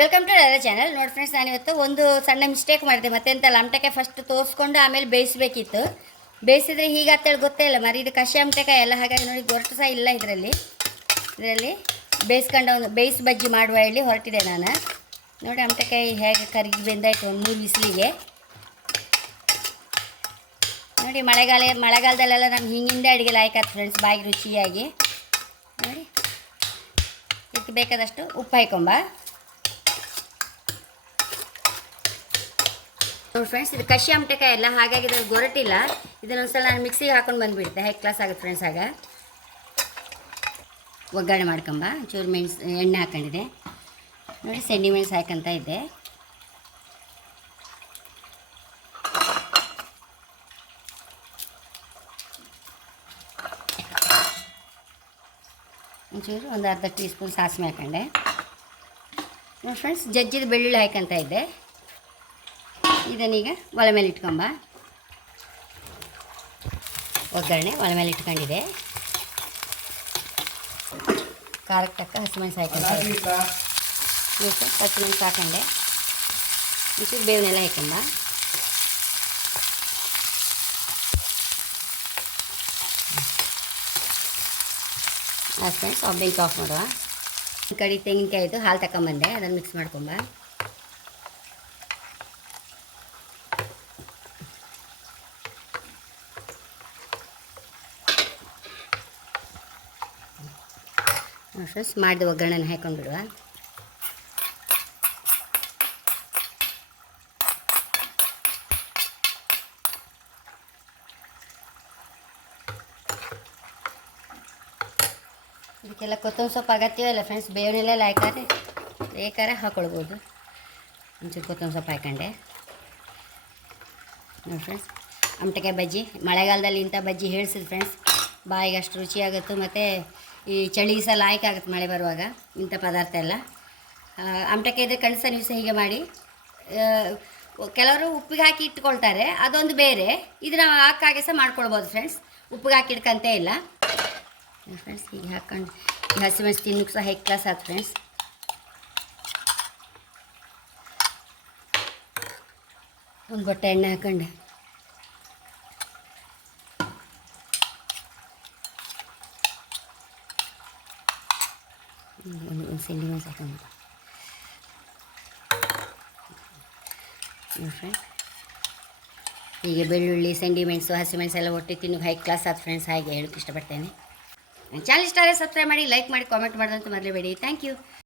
Welcome to ಅದರ channel ನೋಡಿ friends ನಾನು ಇವತ್ತು ಒಂದು ಸಣ್ಣ ಮಿಸ್ಟೇಕ್ ಮಾಡಿದೆ. ಮತ್ತೆ ಅಂತ ಲಮಟಕ್ಕೆ ಫಸ್ಟ್ ತೋರಿಸ್ಕೊಂಡು ಆಮೇಲೆ ಬೇಯಿಸಬೇಕಿತ್ತು. ಬೇಯಿಸಿದ್ರೆ ಹೀಗೆ ಅಂತೇಳಿ ಗೊತ್ತೇ ಇಲ್ಲ. ಮರಿ ಇದು ಕಷಿ ಅಮಟೆಕಾಯಿ ಎಲ್ಲ, ಹಾಗಾಗಿ ನೋಡಿ ಗೊರಟು ಸಹ ಇಲ್ಲ ಇದರಲ್ಲಿ. ಇದರಲ್ಲಿ ಬೇಯಿಸ್ಕೊಂಡು ಒಂದು ಬೇಯಿಸಿ ಬಜ್ಜಿ ಮಾಡುವ ಹೇಳಿ ಹೊರಟಿದೆ ನಾನು. ನೋಡಿ ಅಮಟೆಕಾಯಿ ಹೇಗೆ ಕರಿಗೆ ಬೆಂದಾಯ್ತು ಒಂದು ಮೂರು ಬಿಸಿಲಿಗೆ. ನೋಡಿ ಮಳೆಗಾಲ, ಮಳೆಗಾಲದಲ್ಲೆಲ್ಲ ನಾನು ಹಿಂಗಿಂದ ಅಡುಗೆ ಲಾಯ್ಕಾಯ್ತು ಫ್ರೆಂಡ್ಸ್ ಬಾಯಿಗೆ ರುಚಿಯಾಗಿ. ನೋಡಿ, ಇದಕ್ಕೆ ಬೇಕಾದಷ್ಟು ಉಪ್ಪು ಹಾಕೊಂಬ. ನೋಡಿ ಫ್ರೆಂಡ್ಸ್ ಇದು ಕಷಿ ಅಮಟೆಕಾಯಿ ಎಲ್ಲ ಹಾಗಾಗಿ ಇದ್ರಲ್ಲಿ ಗೊರಟಿಲ್ಲ. ಇದನ್ನೊಂದ್ಸಲ ನಾನು ಮಿಕ್ಸಿಗೆ ಹಾಕೊಂಡು ಬಂದುಬಿಡ್ತೆ ಹೈ ಕ್ಲಾಸ್ ಆಗುತ್ತೆ ಫ್ರೆಂಡ್ಸ್ ಆಗ? ಒಗ್ಗರಣೆ ಮಾಡ್ಕೊಂಬ. ಚೂರು ಮೆಣಸು, ಎಣ್ಣೆ ಹಾಕೊಂಡಿದೆ ನೋಡಿ ಸೆಂಡಿ ಮೆಣಸು ಹಾಕಂತ ಇದ್ದೆ. ಒಂಚೂರು ಒಂದು ಅರ್ಧ ಟೀ ಸ್ಪೂನ್ ಸಾಸಿವೆ ಹಾಕೊಂಡೆ. ನೋಡಿ ಫ್ರೆಂಡ್ಸ್ ಜಜ್ಜಿದ ಬೆಳ್ಳುಳ್ಳಿ ಹಾಕಂತ ಇದ್ದೆ. ಇದನ್ನೀಗ ಒಲೆ ಮೇಲೆ ಇಟ್ಕೊಂಬ. ಒಗ್ಗರಣೆ ಒಲೆ ಮೇಲೆ ಇಟ್ಕೊಂಡಿದೆ. ಖಾರಕ್ಕೆ ತಕ್ಕ ಹಸಿಮೆಣಸು ಹಾಕೊಂಡೆ ಇವತ್ತು ಹಸಿಮೆಣಸು ಹಾಕೊಂಡೆ. ಮತ್ತು ಬೇವನ್ನೆಲ್ಲ ಹಾಕೊಂಬ. ಆಯ್ತು ಫ್ರೆಂಡ್ಸ್ ಬೆಂಕಿ ಆಫ್ ಮಾಡುವ. ಈ ಕಡೆ ತೆಂಗಿನಕಾಯಿದು ಹಾಲು ತಗೊಂಬಂದೆ ಅದನ್ನು ಮಿಕ್ಸ್ ಮಾಡ್ಕೊಂಬ. ಫ್ರೆಂಡ್ಸ್ ಮಾಡಿದ ಒಗ್ಗರಣೆನ ಹಾಕೊಂಡ್ಬಿಡುವ. ಇದಕ್ಕೆಲ್ಲ ಕೊತ್ತಂಬರಿ ಸೊಪ್ಪು ಅಗತ್ಯವೇ ಇಲ್ಲ ಫ್ರೆಂಡ್ಸ್ ಬೇವನೆಲ್ಲ ಹಾಕಾರೆ ಬೇಕಾರೆ ಹಾಕೊಳ್ಬೋದು. ಒಂಚೂರು ಕೊತ್ತಂಬರಿ ಸೊಪ್ಪು ಹಾಕೊಂಡೆ. ನೋಡಿ ಫ್ರೆಂಡ್ಸ್ ಅಮಟಕಾಯಿ ಬಜ್ಜಿ, ಮಳೆಗಾಲದಲ್ಲಿ ಇಂಥ ಬಜ್ಜಿ ಹೇಳ್ಸಿದ್ರು ಫ್ರೆಂಡ್ಸ್ ಬಾಯಿಗೆ ಅಷ್ಟು ರುಚಿಯಾಗುತ್ತೆ, ಮತ್ತು ಈ ಚಳಿ ಸಹ ಲಾಯ್ಕ್ ಆಗುತ್ತೆ ಮಳೆ ಬರುವಾಗ, ಇಂಥ ಪದಾರ್ಥ ಎಲ್ಲ. ಅಮಟಕ್ಕೆ ಇದ್ರೆ ಕಣಸ ನೀವು ಸಹ ಹೀಗೆ ಮಾಡಿ. ಕೆಲವರು ಉಪ್ಪಿಗೆ ಹಾಕಿ ಇಟ್ಕೊಳ್ತಾರೆ, ಅದೊಂದು ಬೇರೆ. ಇದನ್ನ ಹಾಕಾಗೆ ಸಹ ಮಾಡ್ಕೊಳ್ಬೋದು ಫ್ರೆಂಡ್ಸ್ ಉಪ್ಪಿಗೆ ಹಾಕಿ ಇಟ್ಕೊಂತೇ ಇಲ್ಲ. ಫ್ರೆಂಡ್ಸ್ ಹೀಗೆ ಹಾಕೊಂಡು ಈ ಹಸಿಮೆಣಸು ತಿನ್ನಕ್ಕೆ ಸಹ ಹೆಕ್ ಕ್ಲಾಸ್ ಫ್ರೆಂಡ್ಸ್ ಒಂದು ಬಟ್ಟೆ ಎಣ್ಣೆ ಹಾಕೊಂಡೆ. ಒಂದು ಒಂದು ಸಿಂಡಿ ಮೆಣಸು ಹಾಕೊಂಡು ನೋಡಿ ಹೀಗೆ ಬೆಳ್ಳುಳ್ಳಿ ಸೆಂಡಿಮೆಂಟ್ಸು ಮೆಣಸು ಹಸಿಮೆಣಸು ಎಲ್ಲ ಒಟ್ಟು ತಿನ್ನು ಹೈ ಕ್ಲಾಸ್ ಆದ ಫ್ರೆಂಡ್ಸ್ ಹಾಗೆ ಹೇಳೋಕ್ಕೆ ಇಷ್ಟಪಡ್ತೇನೆ ಚಾನಲ್ ಇಷ್ಟ ಆದರೆ ಸಬ್ಸ್ಕ್ರೈಬ್ ಮಾಡಿ ಲೈಕ್ ಮಾಡಿ ಕಾಮೆಂಟ್ ಮಾಡೋದಂತ ಮರಲೇಬೇಡಿ ಥ್ಯಾಂಕ್ ಯು